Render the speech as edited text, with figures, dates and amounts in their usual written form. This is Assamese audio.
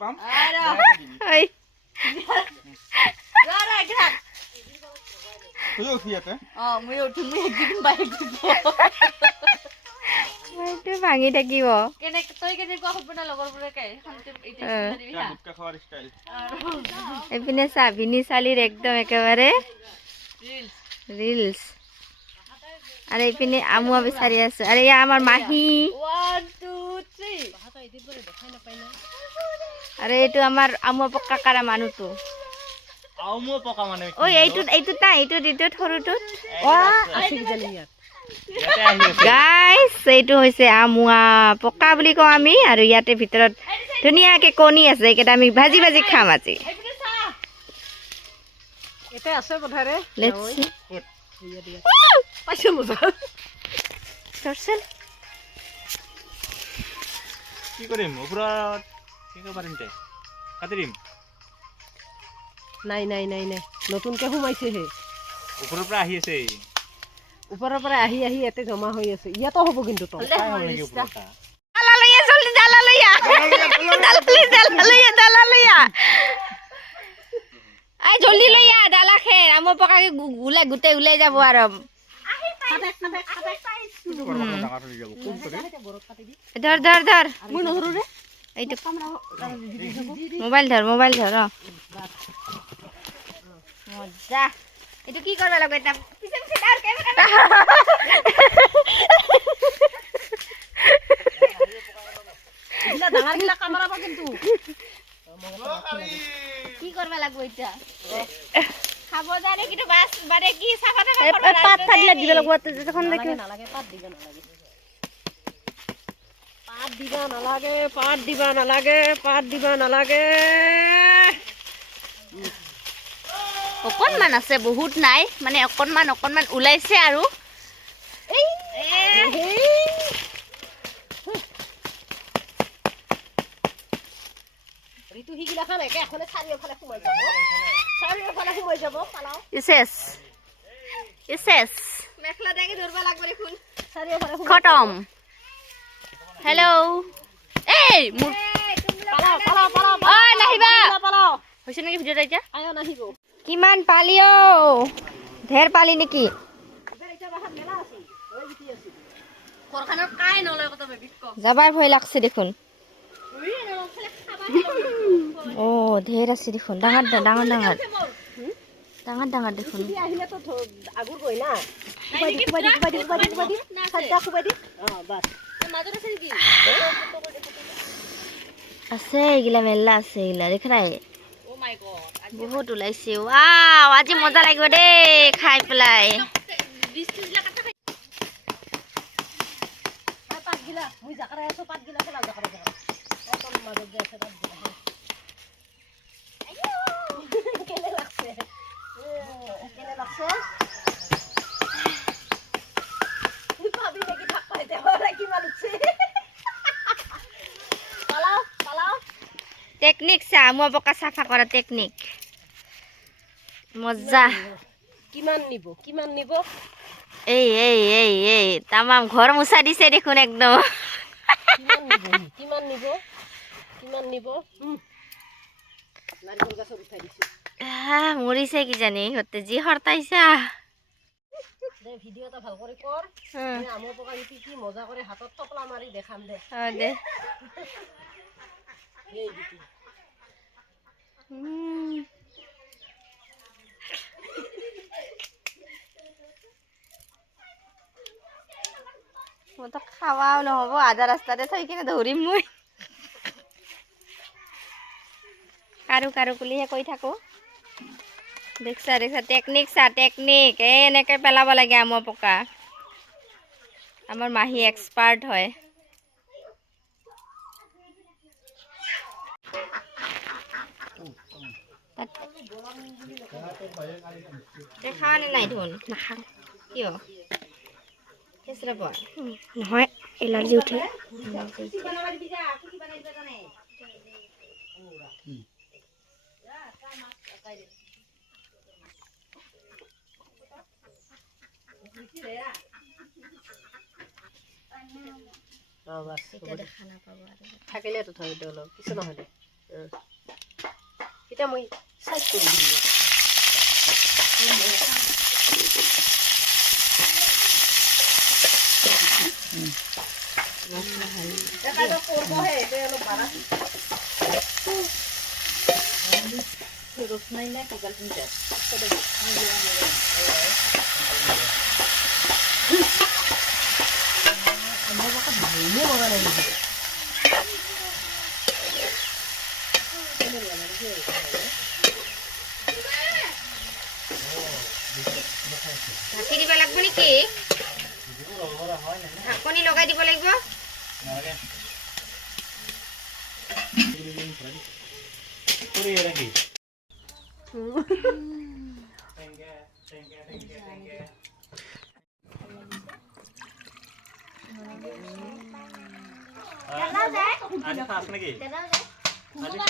পাম ঐ তুই উঠি ইয়াতে মই উঠিম মই একদিন বাইক এইটো ভাঙি থাকিব তই কেনেকুৱা হ'ব না লগৰবোৰে গুটকা খাৱাৰ ষ্টাইল এইপিনে চাবিনী চালিৰ একদম একেবাৰে ৰিলছ আৰু এইপিনে আমুৱা বিচাৰি আছে আৰু এয়া আমাৰ মাহী 1 2 3 আৰু এইটো আমাৰ আমুৱা পকা কৰা মানুহটো আউমো পকা মানে ঐ এইটোত নাই এইটোত সৰুটোত গাইছ এইটো হৈছে আমুৱা পকা বুলি কওঁ আমি আৰু ইয়াতে ভিতৰত ধুনীয়াকে কণী আছে এইকেইটা আমি ভাজি ভাজি খাম আজি এটা আছে বধাৰে লেটস সি পাইছো মজা চৰচল কি কৰিম ওপৰত কি কৰিব পাৰিম তে কাটি দিম নাই নাই নাই নাই নতুনকে সোমাইছে হে ওপৰৰ পৰা আহি আছে ওপৰৰ পৰা আহি আহি ইয়াতে জমা হৈ আছে ইয়াতো হ'ব কিন্তু তো জালা লইয়া জলদি জালা লইয়া আই জলদি লইয়া ডালা খে আমো পকাকে গুতে উলাই যাব আর ধর ধর ধর মই নধৰো ৰে এইটো মোবাইল ধৰ মজা এইটো কি কৰবা লাগে এটা পিছে পিছে ডাৰ ক্যামেৰা ইলা ডাঙৰ গিলা কামৰা বা কিন্তু কি করবা লাগবো এটা খাবো জানে কিটো বাস বারে কি সাফা সাফা করবা পাত ফাদিলা দিবা লাগবো যখন দেখি নালাগে পাত দিবা নালাগে অকণমান আছে বহুত নাই মানে অকণমান ওলাইছে আৰু ঋতু হিগিলা খান একে এখনে চাৰিওফালে সোমাই যাব পালাও ইসেস মেখলা দাগে ধৰবা লাগবে দেখুন চাৰিওফালে খতম হেল্ল' এই পালাও ঐ নাহিবা পালাও হৈছে নেকি ভিডিঅ'টা এতিয়া আয়ো নাহিব কিমান পালি অ ঢেৰ পালি নেকি ঘৰখনৰ কাই নলয় কত বেবিক ক যাবাৰ ভয় লাগছে দেখোন অ ঢেৰ আছে দেখোন ডাঙৰ দেখোন আহিলে তো আগুৰ গই না কুবাই সাজা কুবাই দি বাস মাজত আছে নেকি আছে এইগিলা মেলা আছে এইগিলা দেখ নাই ও মাই গড বহুত ওলাইছে ৱাও আজি মজা লাগিব দেই খাই পেলাই 20 30 লাখ আছে পাঁচ গিলা মই জাকৰা আছো 5 গিলা পেলাও জাকৰা অতন মাজত যে আছে তাত আইও কেনে লাগছে তুই ভাবি দেখি থাক পাইতে ওরা কি মারছে পালাও টেকনিক চা মই পকা চাফা কৰা টেকনিক মজা কিমান নিব এই তামাম ঘৰ মুছা দিছে দেখোন একদম কিমান নিব নাৰিকল গাছৰ উঠাই দিছে মৰিছে কি জানি হতে যি হৰতাইছা দে ভিডিওটা ভাল কৰি কৰ মই আমৰ পকা কি মজা কৰি হাতত টপলা মাৰি দেখাম দে দে এই দিতি মই তো খাওয়াও নহব আধা ৰাস্তাতে থৈ কিনে ধৰিম মই কাৰু কুলিহে কৈ থাকো দেখছা টেকনিক এনেকে পেলাব লাগে আমৰ পকা আমাৰ মাহী এক্সপাৰ্ট হয় খাওয়ানে নাই ধুন নাখাওঁ কিয় কেঁচৰা পোৱা নহয় এলাৰ্জি উঠে থাকিলে তথাপিতো অলপ কিছু নহ'লে এতিয়া মই সাইজ কৰি দিম এটা করব হে এটা হলো বাড়া রসনাই না কি গলতিন যা আমার বাবা ভাইলে বড় লাগে ঢাকি দিব লাগিব নেকি ঢাকনি লগাই দিব লাগিব আজি ফাৰ্ষ্ট নেকি?